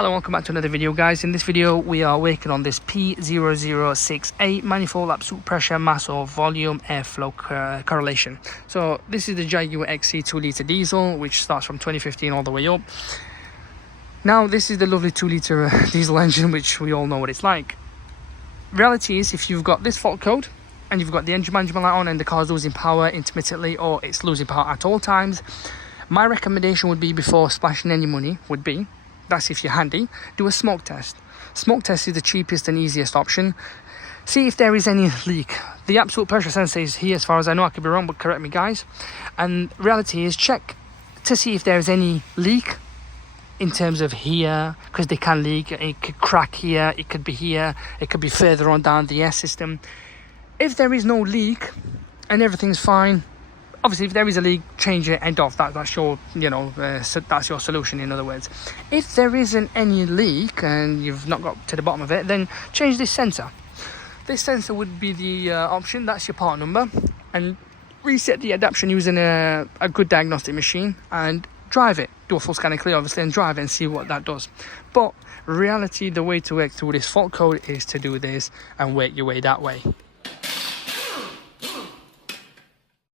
Hello, welcome back to another video, guys. In this video we are working on this P006A manifold, absolute pressure, mass or volume airflow correlation. So this is the Jaguar XC 2-litre diesel, which starts from 2015 all the way up. Now this is the lovely 2-litre diesel engine, which we all know what it's like. Reality is, if you've got this fault code and you've got the engine management light on and the car's losing power intermittently, or it's losing power at all times, my recommendation would be, before splashing any money, that's if you're handy, do a smoke test. Smoke test is the cheapest and easiest option. See if there is any leak. The absolute pressure sensor is here, as far as I know. I could be wrong, but correct me, guys. And reality is, check to see if there is any leak in terms of here, because they can leak. It could crack here, it could be here, it could be further on down the air system. If there is no leak and everything's fine, obviously, if there is a leak, change it, end off. That's your, that's your solution, in other words. If there isn't any leak and you've not got to the bottom of it, then change this sensor. This sensor would be the option. That's your part number. And reset the adaptation using a good diagnostic machine and drive it. Do a full scan and clear, obviously, and drive it and see what that does. But reality, the way to work through this fault code is to do this and work your way that way.